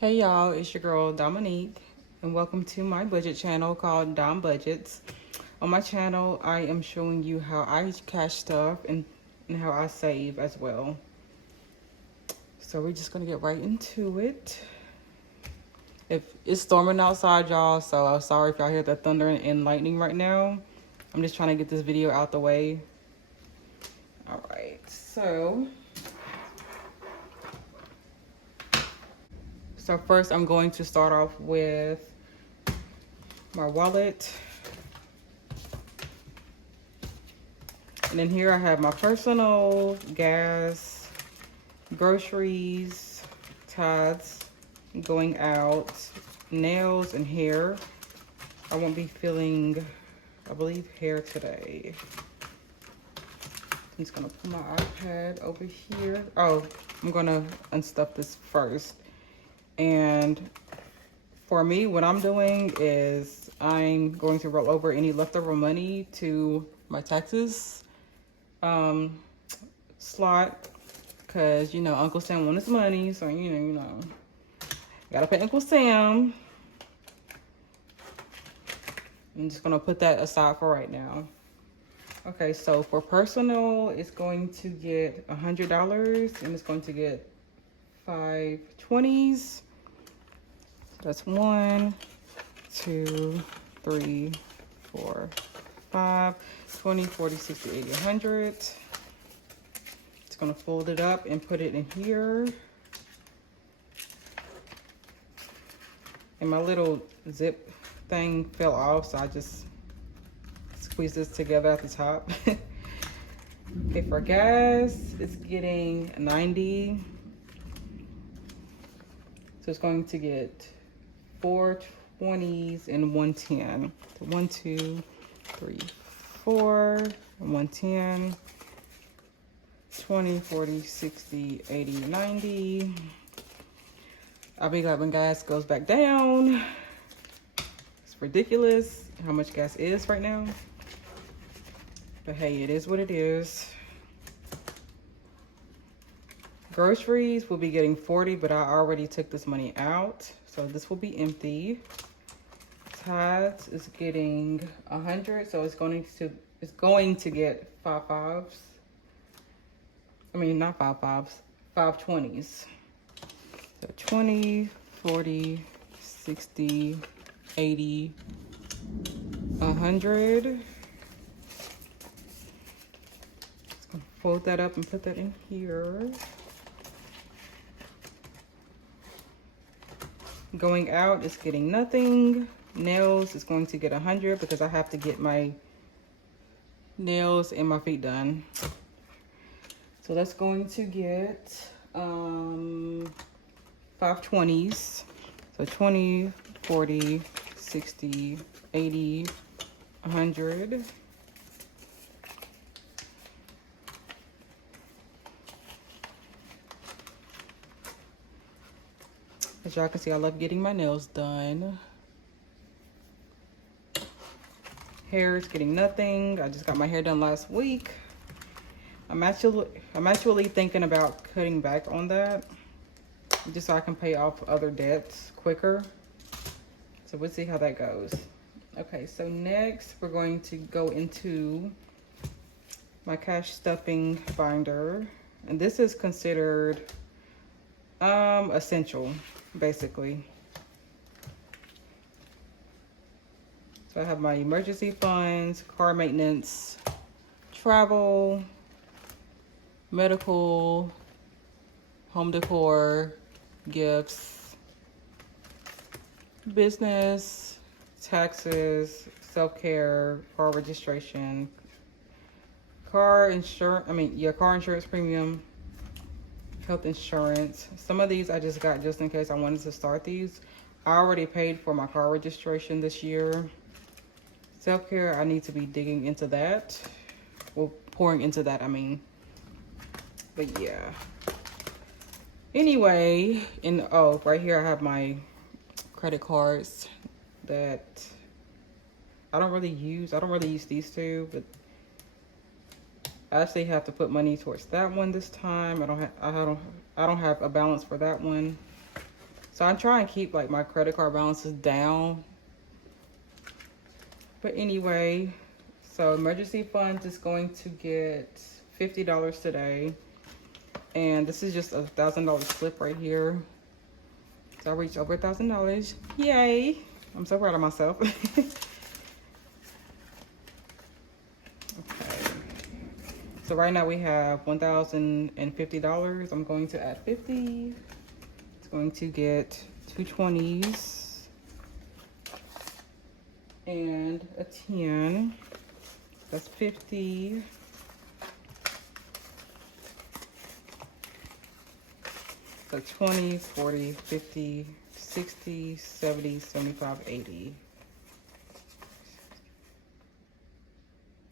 Hey y'all, it's your girl Dominique, and welcome to my budget channel called Dom Budgets. On my channel, I am showing you how I cash stuff and how I save as well. So we're just gonna get right into it. If it's storming outside, y'all, so I'm sorry if y'all hear the thunder and lightning right now. I'm just trying to get this video out the way. All right, so first I'm going to start off with my wallet. And then here I have my personal, gas, groceries, tithes, going out, nails, and hair. I won't be feeling, I believe, hair today. I'm just gonna put my iPad over here. Oh, I'm gonna unstuff this first. And for me, what I'm doing is I'm going to roll over any leftover money to my taxes slot, because you know Uncle Sam wants his money, so you know gotta pay Uncle Sam. I'm just gonna put that aside for right now. Okay, so for personal, it's going to get $100 and it's going to get 5 20s. So that's 1, 2, 3, 4, 5, 20, 40, 60, 80, 100. Just gonna fold it up and put it in here. And my little zip thing fell off, so I just squeeze this together at the top. Okay, for gas, it's getting 90. So it's going to get 4 20s and 110. So 1, 2, 3, 4, and 110. 20, 40, 60, 80, 90. I'll be glad when gas goes back down. It's ridiculous how much gas is right now. But hey, it is what it is. Groceries will be getting 40, but I already took this money out, so this will be empty. Tithes is getting 100, so it's going to get 5 5s. I mean, not 5 5s, 5 20s. So 20, 40, 60, 80, 100. Just gonna fold that up and put that in here. Going out is getting nothing. Nails is going to get 100 because I have to get my nails and my feet done. So that's going to get 5 20s. So 20, 40, 60, 80, 100. As y'all can see, I love getting my nails done. Hair is getting nothing. I just got my hair done last week. I'm actually thinking about cutting back on that, just so I can pay off other debts quicker. So we'll see how that goes. Okay, so next we're going to go into my cash stuffing binder, and this is considered essential, basically. So I have my emergency funds, car maintenance, travel, medical, home decor, gifts, business, taxes, self-care, car registration, car insurance premium, health insurance. Some of these I just got just in case I wanted to start these. I already paid for my car registration this year. Self-care, I need to be digging into that. Well, pouring into that, I mean. But yeah. Anyway, right here I have my credit cards that I don't really use. I don't really use these two, but I actually have to put money towards that one this time. I don't have a balance for that one. So I try and keep like my credit card balances down. But anyway, so emergency funds is going to get $50 today. And this is just $1,000 slip right here. So I reached over $1,000. Yay! I'm so proud of myself. Okay. So right now we have $1,050. I'm going to add 50. It's going to get 220s and a 10. That's 50. So 20, 40, 50, 60, 70, 75, 80.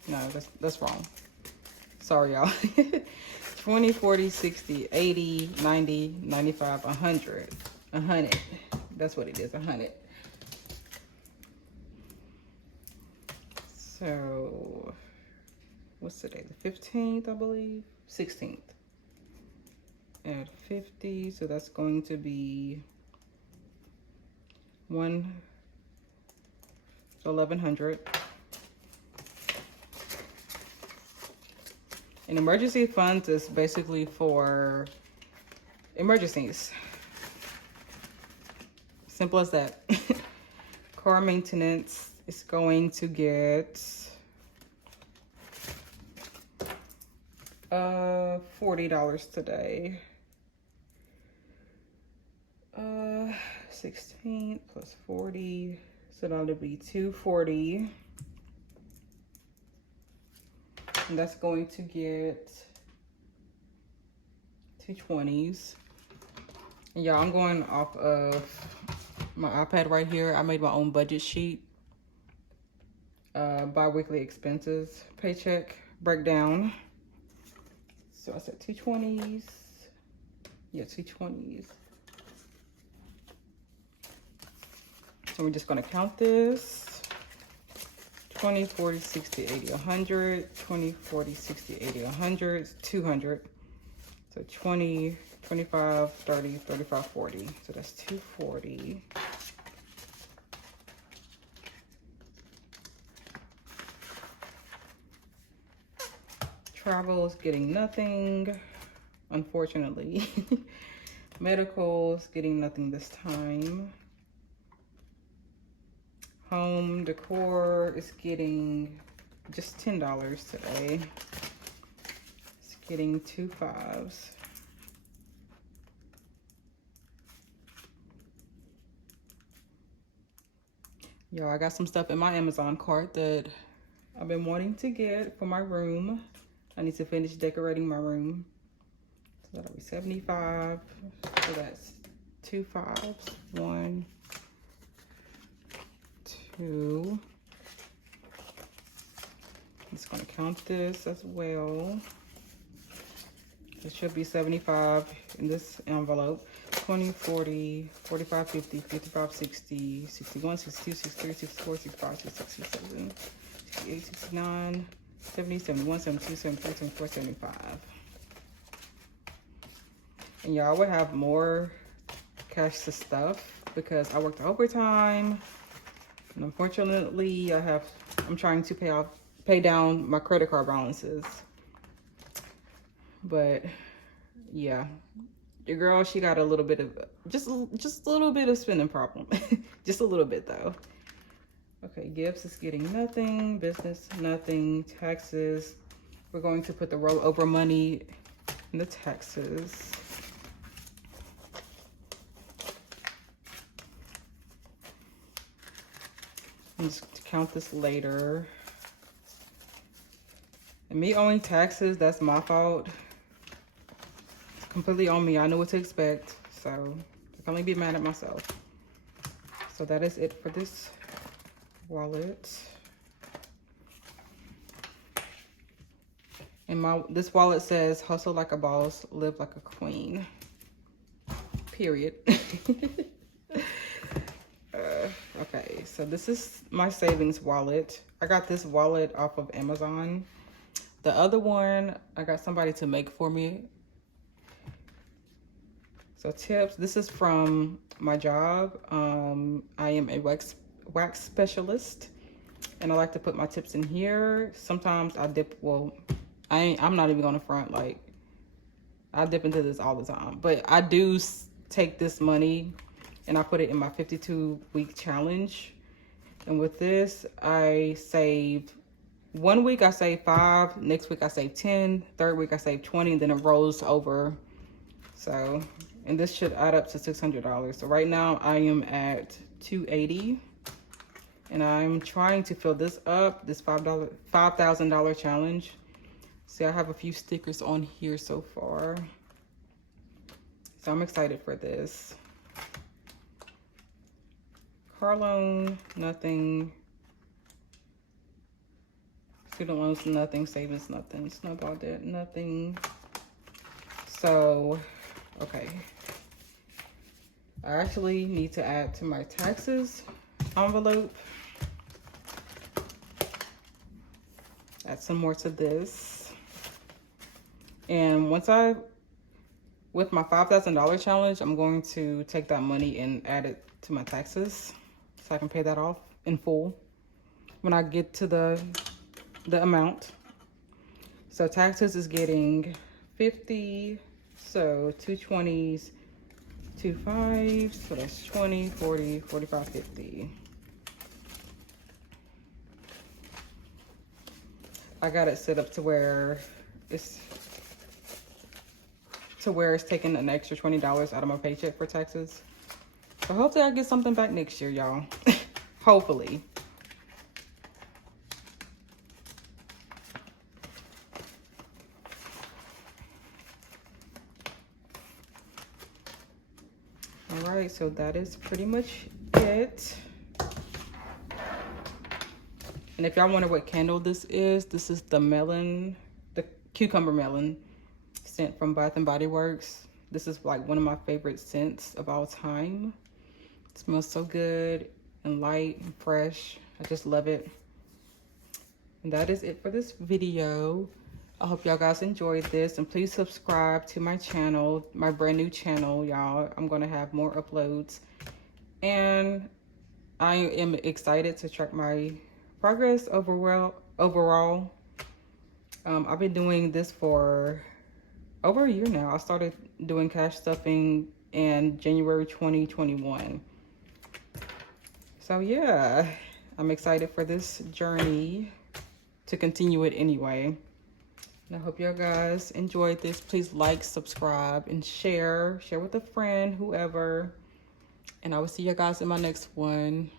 No, that's wrong. Sorry, y'all. 20, 40, 60, 80, 90, 95, 100. 100. That's what it is, 100. So, what's today? The 15th, I believe? 16th. Add 50, so that's going to be 1,100. And emergency funds is basically for emergencies. Simple as that. Car maintenance is going to get $40 today. 16 plus 40, so that'll be 240. And that's going to get 220s. And y'all, I'm going off of my iPad right here. I made my own budget sheet. Bi-weekly expenses, paycheck breakdown. So I said 220s. Yeah, 220s. So we're just gonna count this. 20, 40, 60, 80, 100. 20, 40, 60, 80, 100. 200. So 20, 25, 30, 35, 40. So that's 240. Travel is getting nothing, unfortunately. Medical's getting nothing this time. Home decor is getting just $10 today. It's getting 2 5s. Yo, I got some stuff in my Amazon cart that I've been wanting to get for my room. I need to finish decorating my room. So that'll be 75. So that's 2 5s. 1, 2. I'm just gonna count this as well. It should be 75 in this envelope. 20, 40, 45, 50, 55, 60, 61, 62, 63, 64, 65, 66, 67, 68, 69, 70, 71, 72, 73, 74, 75. And y'all would have more cash to stuff because I worked overtime. And unfortunately, I'm trying to pay down my credit card balances. But yeah, your girl, she got a little bit of, just a little bit of spending problem. Just a little bit though. Okay, gifts is getting nothing, business, nothing, taxes. We're going to put the rollover money in the taxes. I'm just count this later. And me owing taxes, that's my fault. It's completely on me. I know what to expect. So I can only be mad at myself. So that is it for this wallet. And this wallet says, hustle like a boss, live like a queen. Period. Okay, so this is my savings wallet. I got this wallet off of Amazon. The other one, I got somebody to make for me. So tips, this is from my job. I am a wax specialist, and I like to put my tips in here. Sometimes I dip, well, I'm not even gonna front, like I dip into this all the time, but I do take this money and I put it in my 52-week challenge. And with this, I saved, 1 week I saved 5, next week I saved 10, third week I saved 20, and then it rolls over. So, and this should add up to $600. So right now I am at $280, and I'm trying to fill this up, this $5,000 challenge. See, I have a few stickers on here so far. So I'm excited for this. Car loan, nothing. Student loans, nothing. Savings, nothing. Snowball debt, nothing. So, okay. I actually need to add to my taxes envelope. Add some more to this. And once with my $5,000 challenge, I'm going to take that money and add it to my taxes so I can pay that off in full when I get to the amount. So taxes is getting 50, so 220s, 25s, so that's 20, 40, 45, 50. I got it set up to where it's taking an extra $20 out of my paycheck for taxes. So hopefully I get something back next year, y'all. Hopefully. All right, so that is pretty much it. And if y'all wonder what candle this is the cucumber melon scent from Bath and Body Works. This is like one of my favorite scents of all time. It smells so good and light and fresh. I just love it. And that is it for this video. I hope y'all guys enjoyed this, and please subscribe to my channel, my brand new channel, y'all. I'm gonna have more uploads, and I am excited to track my progress overall. I've been doing this for over a year now. I started doing cash stuffing in January 2021. So yeah, I'm excited for this journey, to continue it anyway. And I hope y'all guys enjoyed this. Please like, subscribe, and share with a friend, whoever. And I will see you guys in my next one.